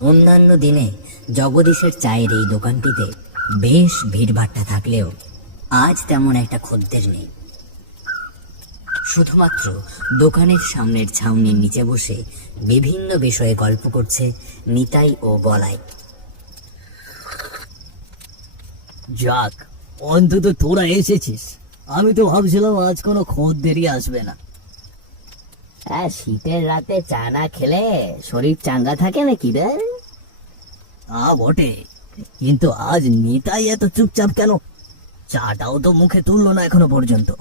অন্যান্য দিনে জগদীশের চায়ের এই দোকানটিতে বেশ ভিড়ভাট্টা থাকলেও আজ তেমন একটা খদ্দের নেই। শুধুমাত্র দোকানের সামনের ছাউনির নিচে বসে বিভিন্ন বিষয়ে গল্প করছে নিতাই ও বলাই যাক, অন্তত তোরা এসেছিস। আমি তো ভাবছিলাম আজ কোনো খদ্দেরই আসবে না। হ্যাঁ শীতের রাতে চা না খেলে শরীর চাঙ্গা থাকে নাকি রে? তা বটে। কিন্তু আজ নিতাই এত চুপচাপ কেন? চাটাও তো মুখে তুললো না এখনও পর্যন্ত।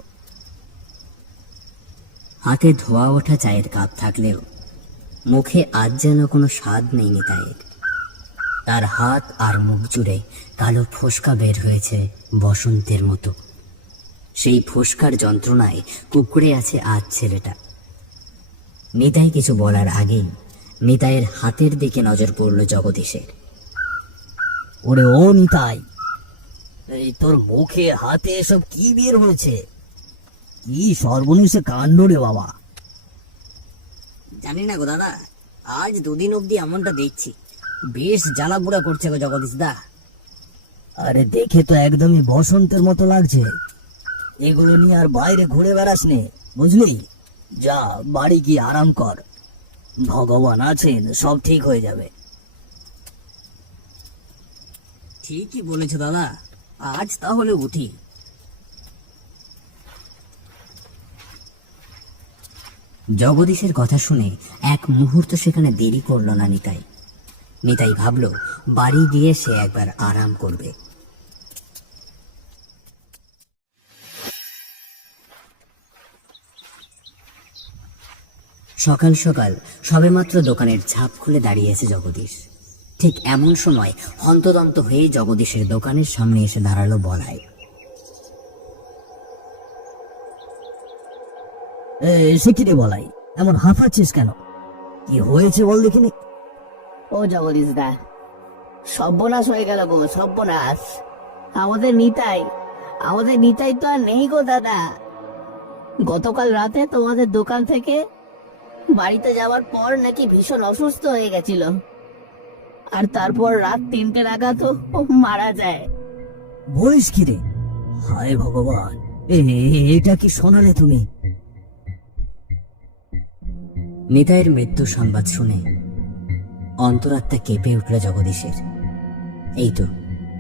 হাতে ধোয়া ওঠা চায়ের কাপ থাকলেও মুখে আজ যেন কোনো স্বাদ নেই নিতাইয়ের। তার হাত আর মুখ জুড়ে কালো ফোসকা বের হয়েছে বসন্তের মতো। সেই ফোসকার যন্ত্রণায় কুকুরে আছে আজ ছেলেটা। নিতাই কিছু বলার আগেই নিতাইয়ের হাতের দিকে নজর পড়ল জগদীশের। ওরে ও নিতাই এই তোর মুখে হাতে এসব কি বের হয়েছে? কি সর্বনেশে কাণ্ড রে বাবা। জানি না গো দাদা আজ দুদিন অবধি এমনটা দেখছি। বেশ জ্বালা বুড়া করছে গো জগদীশ দা। আরে দেখে তো একদমই বসন্তের মতো লাগছে। এগুলো নিয়ে আর বাইরে ঘুরে বেড়াস নে বুঝলি? যা বাড়ি গিয়ে আরাম কর। ভগবান আছেন, সব ঠিক হয়ে যাবে। ঠিকই বলেছ দাদা। আজ তাহলে উঠি। জগদীশের কথা শুনে এক মুহূর্ত সেখানে দেরি করল না নিতাই। নিতাই ভাবলো, বাড়ি গিয়ে সে একবার আরাম করবে। সকাল সকাল সবেমাত্র দোকানের ঝাঁপ খুলে দাঁড়িয়েছে জগদীশ। ঠিক এমন সময় হন্তদন্ত হয়ে জগদীশের দোকানের সামনে এসে দাঁড়াল বলাই। সে কি রে বলাই? এমন হাঁফাচ্ছিস কেন? কি হয়েছে বল দেখিনি? ও জগদীশ দা, সর্বনাশ হয়ে গেল গো, সর্বনাশ। আমাদের নিতাই আমাদের নিতাই তো আর নেই গো দাদা। গতকাল রাতে তোমাদের দোকান থেকে বাড়িতে যাওয়ার পর নাকি ভীষণ অসুস্থ হয়ে গেছিল। আর তারপর রাত তিনটে নাগাদ ও মারা যায়। বলিস কি রে? হায় ভগবান এটা কি শোনালে তুমি? নিতাইয়ের মৃত্যু সংবাদ শুনে অন্তরাত্মা কেঁপে উঠল জগদীশের। এই তো,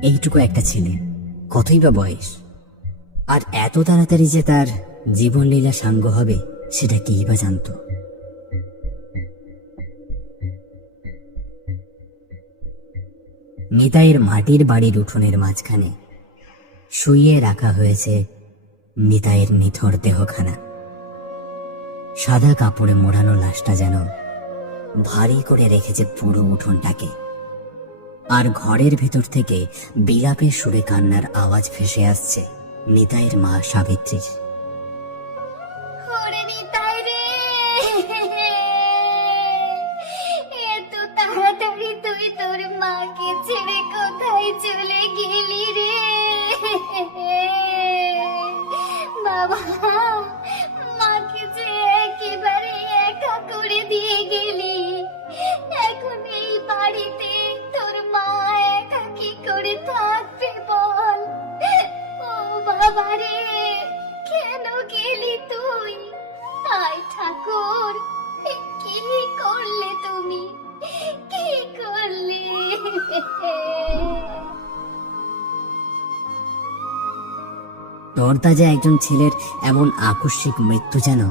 এইটুকু একটা ছেলে, কতই বা বয়স। আর এত তাড়াতাড়ি যে তার জীবনলীলা সাঙ্গ হবে, সেটা কি বা জানতো? নিতাইয়ের মাটির বাড়ির উঠোনের মাঝখানে। শুইয়ে রাখা হয়েছে নিতাইয়ের নিথর দেহখানা। সাদা কাপড়ে মোড়ানো লাশটা যেন ভারী করে রেখেছে পুরো উঠোনটাকে। আর ঘরের ভেতর থেকে বিলাপের সুরে কান্নার আওয়াজ ভেসে আসছে নিতাইয়ের মা সাবিত্রীর। বাবা রে কেন গেলি তুই? আয় ঠাকুর, কি করলে তুমি? কি করলে? একজন ছেলের এমন আকস্মিক মৃত্যু যেন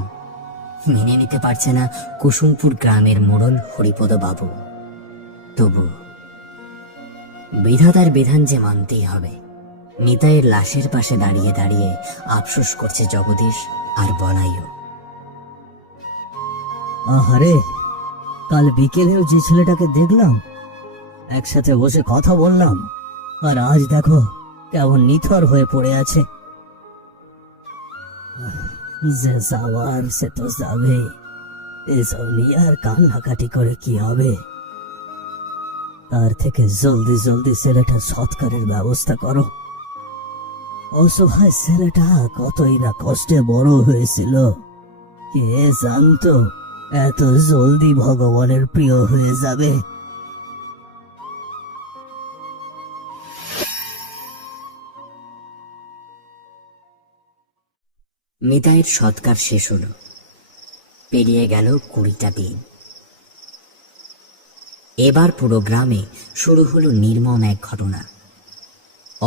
মেনে নিতে পারছে না কুসুমপুর গ্রামের মোড়ল হরিপদ বাবু তবু বিধাতার বিধান যে মানতেই হবে। নিতাইয়ের লাশের পাশে দাঁড়িয়ে দাঁড়িয়ে আফসোস করছে জগদীশ আর বলাইও। আহারে, কাল বিকেলেও যে ছেলেটাকে দেখলাম, একসাথে বসে কথা বললাম, আর আজ দেখো কেমন নিথর হয়ে পড়ে আছে। যে যাওয়ার সে তো যাবে এসব নিয়ে আর কান্নাকাটি করে কি হবে? তার থেকে জলদি জলদি ছেলেটা সৎকারের ব্যবস্থা করো। অসহায় ছেলেটা কতই না কষ্টে বড় হয়েছিল। কে জানতো, এত জলদি ভগবানের প্রিয় হয়ে যাবে। মিতাইয়ের সৎকার শেষ হলো। পেরিয়ে গেল কুড়িটা দিন। এবার পুরো গ্রামে শুরু হলো নির্মম এক ঘটনা।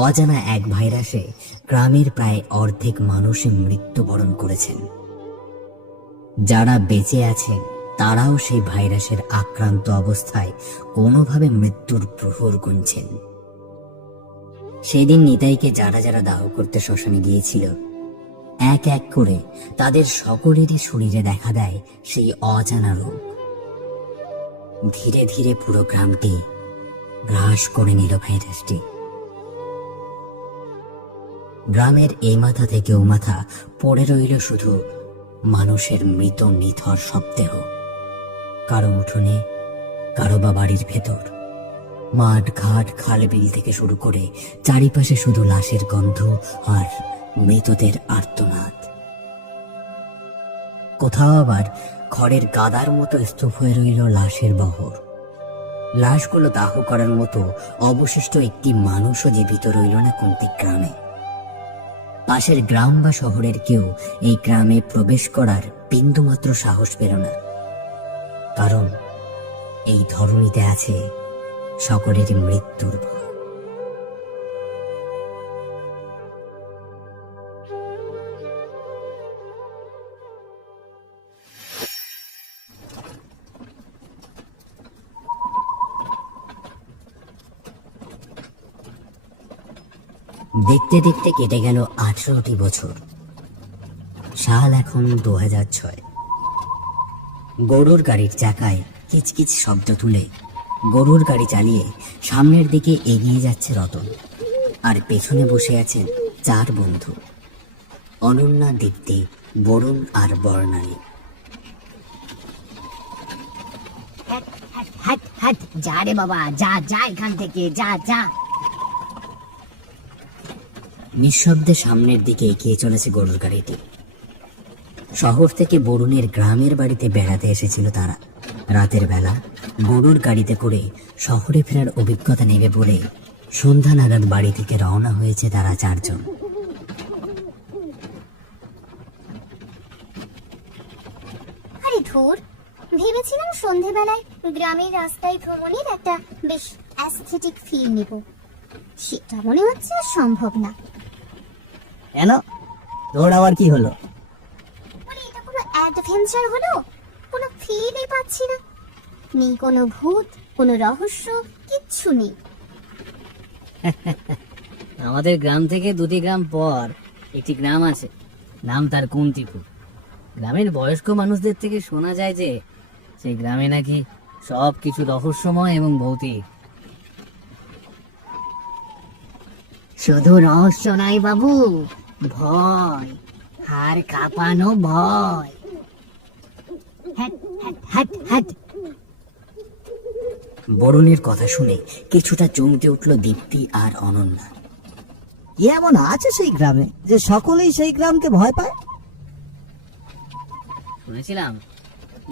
অজানা এক ভাইরাসে গ্রামের প্রায় অর্ধেক মানুষই মৃত্যুবরণ করেছেন। যারা বেঁচে আছেন, তারাও সেই ভাইরাসের আক্রান্ত অবস্থায় কোনোভাবে মৃত্যুর প্রহর গুনছেন। সেদিন নিতাইকে যারা যারা দাহ করতে শ্মশানে গিয়েছিল, এক এক করে তাদের সকলেরই শরীরে দেখা দেয় সেই অজানা রোগ। ধীরে ধীরে পুরো গ্রামটি গ্রাস করে নিল ভাইরাসটি। গ্রামের এই মাথা থেকে ও মাথা পড়ে রইল শুধু মানুষের মৃত নিথর শব্দেহ কারও উঠোনে, কারও বা বাড়ির ভেতর। মাঠ, ঘাট, খাল বিল থেকে শুরু করে চারিপাশে শুধু লাশের গন্ধ আর মৃতদের আর্তনাদ। কোথাও আবার খড়ের গাদার মতো স্তূপ হয়ে রইল লাশের বহর। লাশগুলো দাহ করার মতো অবশিষ্ট একটি মানুষও জীবিত রইল না কোনটি গ্রামে। পাশের গ্রাম বা শহরের কেউ এই গ্রামে প্রবেশ করার বিন্দুমাত্র সাহস পেল না। কারণ এই ধরনীতে আছে সকলেরই মৃত্যুর ভয়। দেখতে দেখতে কেটে গেল আঠেরোটি বছর। সাল এখন দু হাজার ছয়। গরুর গাড়ির চাকায় কিচকিচ শব্দ তুলে গরুর গাড়ি চালিয়ে সামনের দিকে এগিয়ে যাচ্ছে রতন। আর পেছনে বসে আছেন চার বন্ধু। অনন্যা, দীপ্তি, বরুণ আর বর্ণালী। হাট হাট যা রে বাবা, যা যা এখান থেকে, যা যা। নিঃশব্দে সামনের দিকে এগিয়ে চলেছে গরুর গাড়িটি। শহর থেকে বরুণের গ্রামের বাড়িতে বেড়াতে এসেছিল তারা। রাতের বেলা গরুর গাড়িতে করে শহরে ফেরার অভিজ্ঞতা নেবে বলে সন্ধ্যা নাগাদ বাড়ি থেকে রওনা হয়েছে তারা চারজন। আরে ধুর, ভেবেছিলাম সন্ধেবেলায় গ্রামের রাস্তায় ভ্রমণের একটা বেশ অ্যাস্থেটিক ফিল নেব। সেটা মনে হচ্ছে সম্ভব না। কেন? তোর আবার কি হলো? মানে এটা কোনো অ্যাডভেঞ্চার হলো? কোনো ফিলই পাচ্ছি না। নেই কোনো ভূত কোনো রহস্য কিচ্ছু নেই। আমাদের গ্রাম থেকে দুটি গ্রাম পর একটি গ্রাম আছে। নাম তার কুন্তিপুর। গ্রামের বয়স্ক মানুষদের থেকে শোনা যায় যে সেই গ্রামে নাকি সব কিছু রহস্যময় এবং ভৌতিক। শুধু রহস্য নাই বাবু ভয় হার কাঁপানো ভয়। বরুণের কথা শুনে কিছুটা চমকে উঠল দীপ্তি আর অনন্যা। এমন আছে সেই গ্রামে যে সকলেই সেই গ্রামকে ভয় পায়? শুনেছিলাম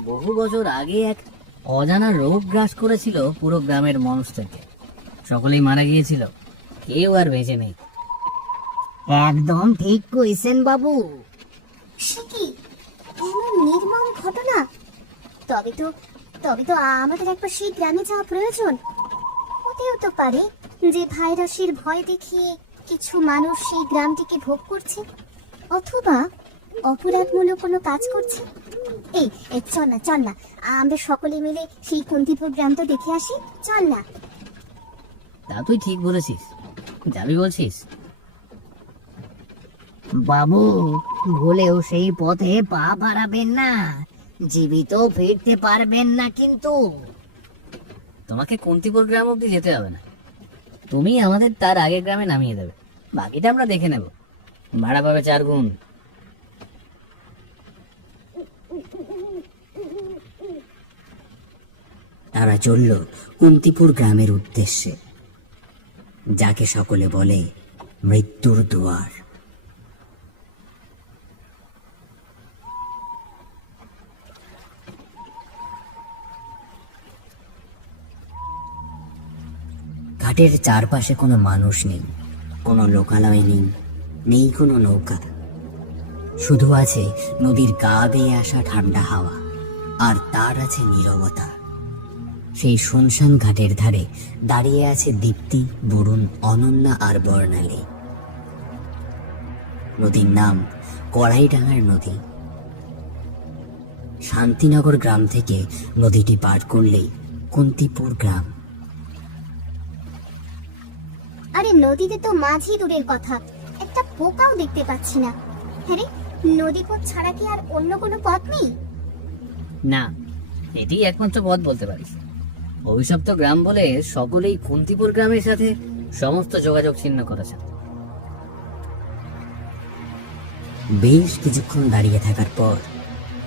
বহু বছর আগে এক অজানা রোগ গ্রাস করেছিল পুরো গ্রামের মানুষটাকে সকলেই মারা গিয়েছিল। কেউ আর বেঁচে নেই। একদম ঠিক কইছেন বাবু। সে কি? এমন নির্মম ঘটনা? তবে তো তবে তো আমাদের একবার সেই গ্রামে যাওয়া প্রয়োজন। হতেও তো পারে যে ভাইরাসের ভয় দেখিয়ে কিছু মানুষ সেই গ্রামটিকে ভোগ করছে অথবা অপরাধমূলক কোনো কাজ করছে। এই চল না চল না। আমরা সকলে মিলে সেই কুন্তিপুর গ্রামটা দেখে আসি। চল না। তা তুই ঠিক বলেছিস। যাবি বলছিস? বাবু, ভুলেও সেই পথে পা বাড়াবেন না, জীবিত ফিরতে পারবেন না কিন্তু। তোমাকে কুন্তিপুর গ্রাম অব্দি যেতে হবে না। তুমি আমাদের তার আগের গ্রামে নামিয়ে দেবে। বাকিটা আমরা দেখে নেব। ভাড়া পাবে চার গুণ। তারা চলল কুন্তিপুর গ্রামের উদ্দেশ্যে। যাকে সকলে বলে মৃত্যুর দুয়ার। ঘাটের চারপাশে কোনো মানুষ নেই, কোনো লোকালয় নেই নেই কোনো নৌকা। শুধু আছে নদীর গা বেয়ে আসা ঠান্ডা হাওয়া, আর তার আছে নীরবতা। সেই শুনশান ঘাটের ধারে দাঁড়িয়ে আছে দীপ্তি বরুণ অনন্যা আর বর্ণালী। নদীর নাম কড়াইডাঙ্গার নদী। শান্তিনগর গ্রাম থেকে নদীটি পার করলেই কুন্তিপুর গ্রাম। আরে নদীতে তো মাঝি দূরের কথা। একটা পোকাও দেখতে পাচ্ছি না। হ্যাঁ নদী পথ ছাড়া কি আর অন্য কোনো পথ নেই? না এটি একমাত্র পথ বলতে পারিস। অভিশপ্ত গ্রাম বলে সকলেই কুন্তিপুর গ্রামের সাথে সমস্ত যোগাযোগ ছিন্ন করেছে বেশ কিছুক্ষণ দাঁড়িয়ে থাকার পর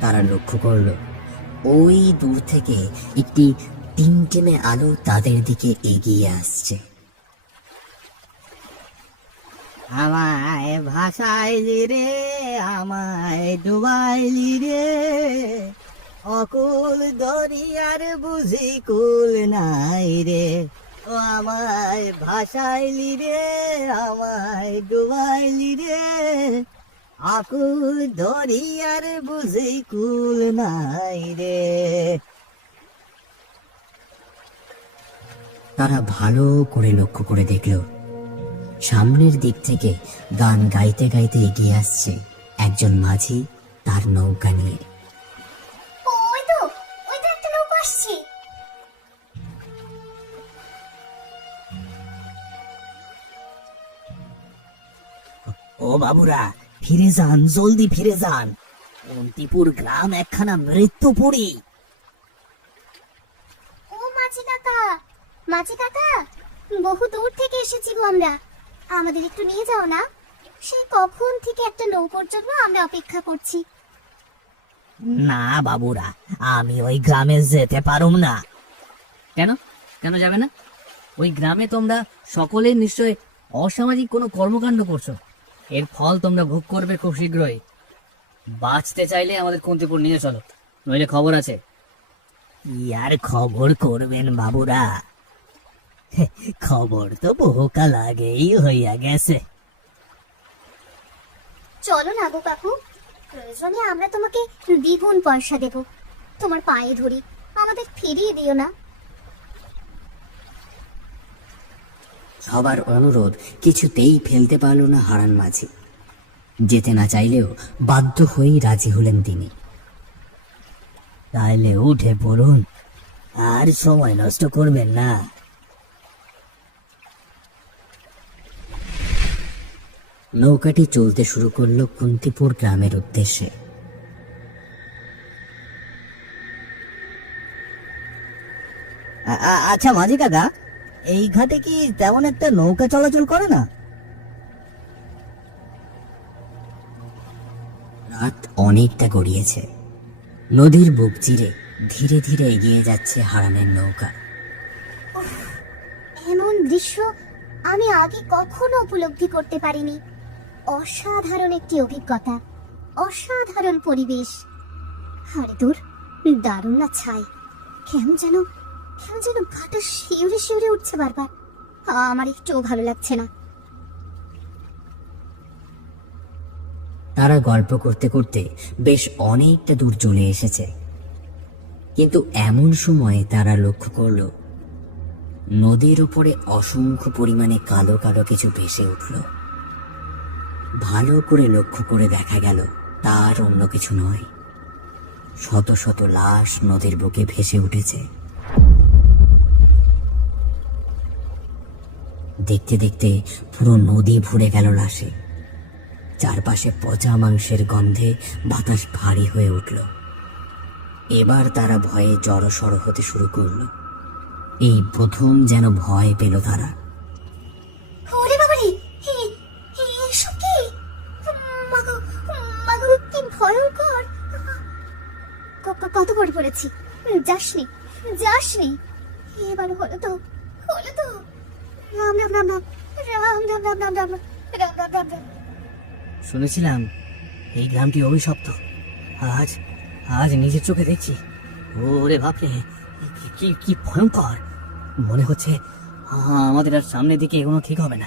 তারা লক্ষ্য করল, ওই দূর থেকে একটি টিমটিমে আলো তাদের দিকে এগিয়ে আসছে। আমায় ভাসাইলি রে, আমায় ডুবাইলি রে। অকুল দরিয়ার বুঝি কুল নাই রে। ও আমায় ভাসাইলি রে, আমায় ডুবাইলি রে। আকুল দরিয়ার বুঝি কুল নাই রে। তারা ভালো করে লক্ষ্য করে দেখল, সামনের দিক থেকে গান গাইতে গাইতে এগিয়ে আসছে একজন মাঝি তার নৌকা নিয়ে। বাবুরা ফিরে যান জলদি ফিরে যান। অন্তিপুর গ্রাম একখানা মৃত্যুপুরী ও মাঝি কাকা মাঝি কাকা বহু দূর থেকে এসেছি গো আমরা। আমাদের একটু নিয়ে যাও না। সেই কখন থেকে একটা নৌকোর জন্য আমরা অপেক্ষা করছি। না বাবুরা আমি ওই গ্রামে যেতে পারুম না। কেন? কেন যাবে না? ওই গ্রামে তোমরা সকলেই নিশ্চয় অসামাজিক কোনো কর্মকাণ্ড করছ। এর ফল তোমরা ভোগ করবে খুব শীঘ্রই। বাঁচতে চাইলে আমাদের কুন্তিপুর নিয়ে চলো, নইলে খবর আছে। আর খবর করবেন বাবুরা? খবর তো বহুকাল আগেই হইয়া গেছে। চলো না গো কাকু, প্রয়োজনে আমরা তোমাকে দ্বিগুণ পয়সা দেব। তোমার পায়ে ধরি, আমাদের ফিরিয়ে দিও না। সবার অনুরোধ, কিছুতেই ফেলতে পারল না হারান মাঝি। যেতে না চাইলেও বাধ্য হয়েই রাজি হলেন তিনি। তাইলে উঠে পড়ুন, আর সময় নষ্ট করবেন না। নৌকাটি চলতে শুরু করল কুন্তিপুর গ্রামের উদ্দেশ্যে। আচ্ছা মাঝি কাকা এই ঘাটে কি তেমন একটা নৌকা চলাচল করে না? রাত অনেকটা গড়িয়েছে। নদীর বুক চিরে ধীরে ধীরে এগিয়ে যাচ্ছে হারানের নৌকা। এমন দৃশ্য আমি আগে কখনো উপলব্ধি করতে পারিনি। অসাধারণ একটি অভিজ্ঞতা, অসাধারণ পরিবেশ। আরে দূর, দারুণ না ছাই, কেমন যেন যেন গাটা শিউরে শিউরে উঠছে বারবার? আমার একটুও ভালো লাগছে না। তারা গল্প করতে করতে বেশ অনেকটা দূর চলে এসেছে। কিন্তু এমন সময় তারা লক্ষ্য করল, নদীর উপরে অসংখ্য পরিমাণে কালো কালো কিছু ভেসে উঠল। ভালো করে লক্ষ্য করে দেখা গেল, তার অন্য কিছু নয়। শত শত লাশ নদীর বুকে ভেসে উঠেছে। দেখতে দেখতে পুরো নদী ভরে গেল লাশে। চারপাশে পচা মাংসের গন্ধে বাতাস ভারী হয়ে উঠল। এবার তারা ভয়ে জড়সড় হতে শুরু করল। এই প্রথম যেন ভয় পেল তারা। কত পড়ে পড়েছি যাসনি যাসনি। এবার হলো তো শুনেছিলাম এই গ্রামটি অভিশপ্ত। আজ আজ নিজের চোখে দেখছি। ওরে কি কি ভয়ঙ্কর। মনে হচ্ছে আমাদের আর সামনের দিকে এগোনো ঠিক হবে না।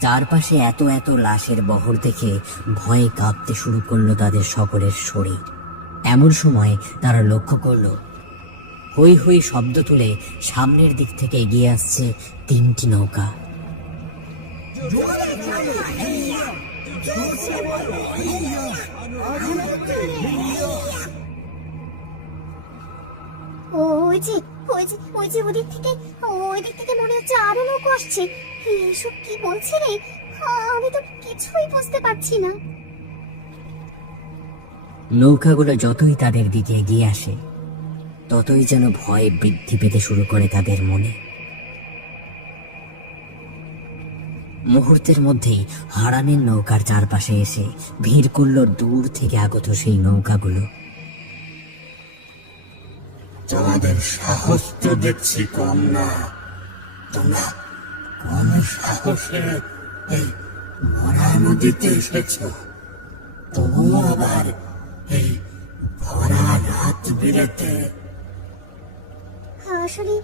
চারপাশে এত এত লাশের বহর দেখে ভয়ে কাঁপতে শুরু করল তাদের সকলের শরীর। এমন সময় তারা লক্ষ্য করল হই হই শব্দ তুলে সামনের দিক থেকে এগিয়ে আসছে তিনটি নৌকা। ওই যে ওই যে ওই যে ওদিক থেকে ওই দিক থেকে মনে হচ্ছে আরও লোক আসছে। এসব কি বলছে রে? আমি তো কিছুই বুঝতে পারছি না। নৌকাগুলো যতই তাদের দিকে এগিয়ে আসে ততই যেন ভয় বৃদ্ধি পেতে শুরু করে তাদের মনে। মুহূর্তের মধ্যেই হারানের নৌকার চারপাশে এসে ভিড় করল দূর থেকে আগত সেই নৌকাগুলো। তোমাদের সাহস তো দেখছি কম না। তোমরা কোন সাহসে এই মরা নদীতে এসেছ। তবুও আবার এই ভরা রাত আসলে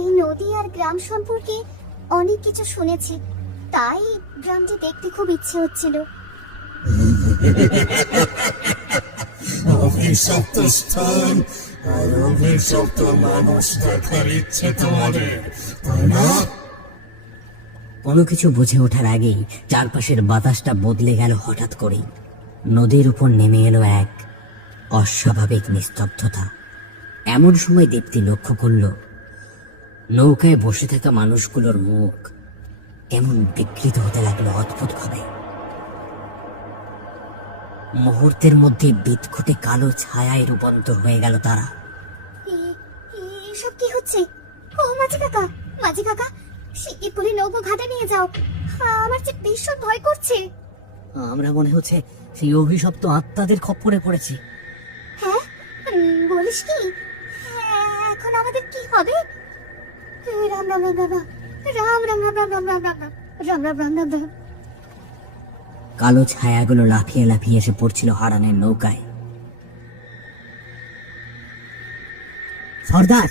এই নদী আর গ্রাম সম্পর্কে অনেক কিছু শুনেছি। তাই গ্রামটি দেখতে খুব ইচ্ছে হচ্ছিল। অভিশপ্ত স্থান আর অভিশপ্ত মানুষ দেখার ইচ্ছে তোমাদের তাই না? কোনো কিছু বুঝে ওঠার আগেই চারপাশের বাতাসটা বদলে গেল হঠাৎ করেই। নদীর উপর নেমে এলো এক অস্বাভাবিক নিস্তব্ধতা। এমন সময় দীপ্তি লক্ষ্য করল নৌকায় বসে থাকা মানুষগুলোর মুখ কেমন বিকৃত হতে লাগল অদ্ভুত ভাবে মুহূর্তের মধ্যে বিদঘুটে কালো ছায়ায় রূপান্তর হয়ে গেল তারা। এসব কি হচ্ছে? ও মাঝি কাকা মাঝি কাকা শিগগির করে নৌকো ঘাটে নিয়ে যাও। আমার যে ভীষণ ভয় করছে। আমরা মনে হচ্ছে সেই অভিশপ্ত আত্মাদের খপ্পরে পড়েছি। হ্যাঁ? বলিস কি? এখন আমাদের কি হবে রাম রাম রাম রাম রাম রাম রাম রাম রাম রাম রাম রাম রাম রাম রাম কালো ছায়াগুলো লাফিয়ে লাফিয়ে এসে পড়ছিল হারানের নৌকায় সর্দার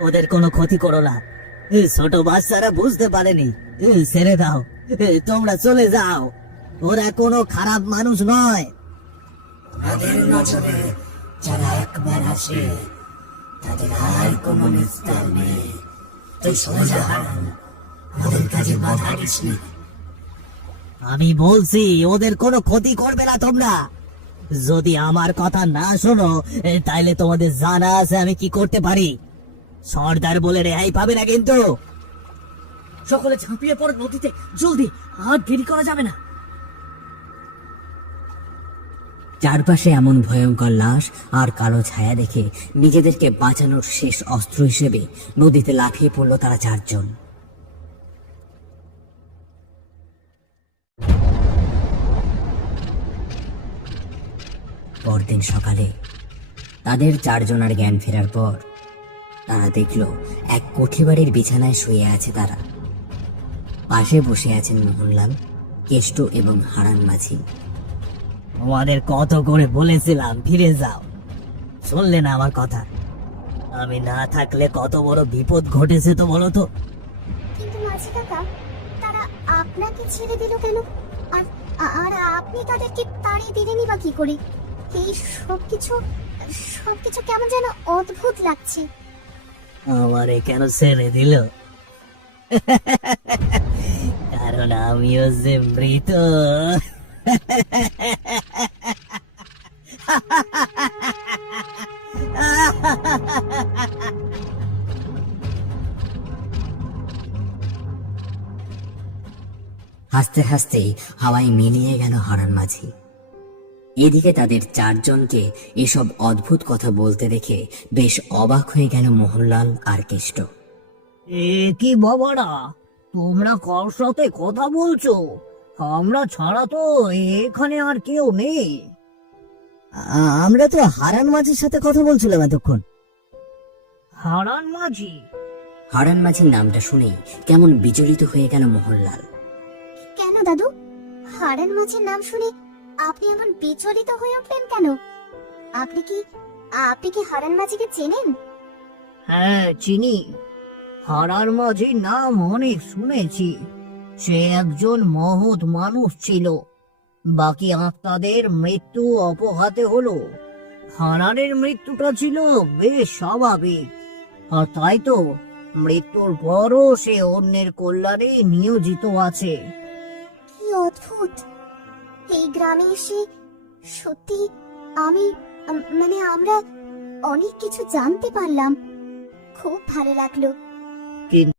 ওদের কোনো ক্ষতি করো না ছোট বাচ্চারা বুঝতে পারেনি ছেড়ে দাও তোমরা চলে যাও ওরা কোনো খারাপ মানুষ নয় যারা একবার আসে তাদের আর কোনো নিস্তার নেই তুই সরে যা হারান ওদের কাজে বাধা দিসনি। আমি বলছি ওদের কোনো ক্ষতি করবে না তোমরা। যদি আমার কথা না শোনো এ, তাইলে তোমাদের জানা আছে আমি কি করতে পারি। সর্দার বলে রেহাই পাবে না কিন্তু। সকলে ঝাঁপিয়ে পড়ে নদীতে। জলদি আর দেরি করা যাবে না। চারপাশে এমন ভয়ঙ্কর লাশ আর কালো ছায়া দেখে নিজেদেরকে বাঁচানোর শেষ অস্ত্র হিসেবে নদীতে লাফিয়ে পড়ল তারা চারজন। পরদিন সকালে তাদের চারজনের জ্ঞান ফেরার পর তারা দেখল, এক কোঠি বাড়ির বিছানায় শুয়ে আছে তারা। পাশে বসে আছেন মোহনলাল, কেষ্ট এবং হারান মাঝি তোমাদের কত করে বলেছিলাম ফিরে যাও। শুনলে না আমার কথা? আমি না থাকলে কত বড় বিপদ ঘটেছে তো বলো তো? কিন্তু মাঝি কাকা তারা আপনাকে ছেড়ে দিল কেন? আর আর আপনি তাদেরকে তাড়িয়ে দিলেনই বা কি করে? এই সব কিছু সব কিছু কেমন যেন অদ্ভুত লাগছে। আমারে কেন ছেড়ে দিল? কারণ আমিও যে মৃত। হাসতে হাসতেই হাওয়ায় মিলিয়ে গেল হারান মাঝি। এদিকে তাদের চারজনকে এসব অদ্ভুত কথা বলতে দেখে বেশ অবাক হয়ে গেল মোহনলাল আর কেষ্ট। এ কি বাবারা তোমরা কার সাথে কথা বলছো? আমরা ছাড়া তো এখানে আর কেউ নেই। আমরা তো হারান মাঝির সাথে কথা বলছিলাম এতক্ষণ। হারান মাঝি? হারান মাঝির নামটা শুনেই কেমন বিচলিত হয়ে গেল মোহনলাল। কেন, দাদু? হারান মাছের নাম শুনে আপনি এমন বিচলিত হয়ে উঠলেন কেন? আপনি কি আপনি কি হারান মাঝিকে চেনেন? হ্যাঁ চিনি। হারার মাঝির নাম অনেক শুনেছি। সে একজন মহৎ মানুষ ছিল। বাকি আত্মাদের মৃত্যু অপঘাতে হলো। হারানের মৃত্যুটা ছিল বেশ স্বাভাবিক। আর তাই তো মৃত্যুর পরও সে অন্যের কল্যাণে নিয়োজিত আছে। অদ্ভুত। এই গ্রামে এসে সত্যি আমি মানে আমরা অনেক কিছু জানতে পারলাম। খুব ভালো লাগল।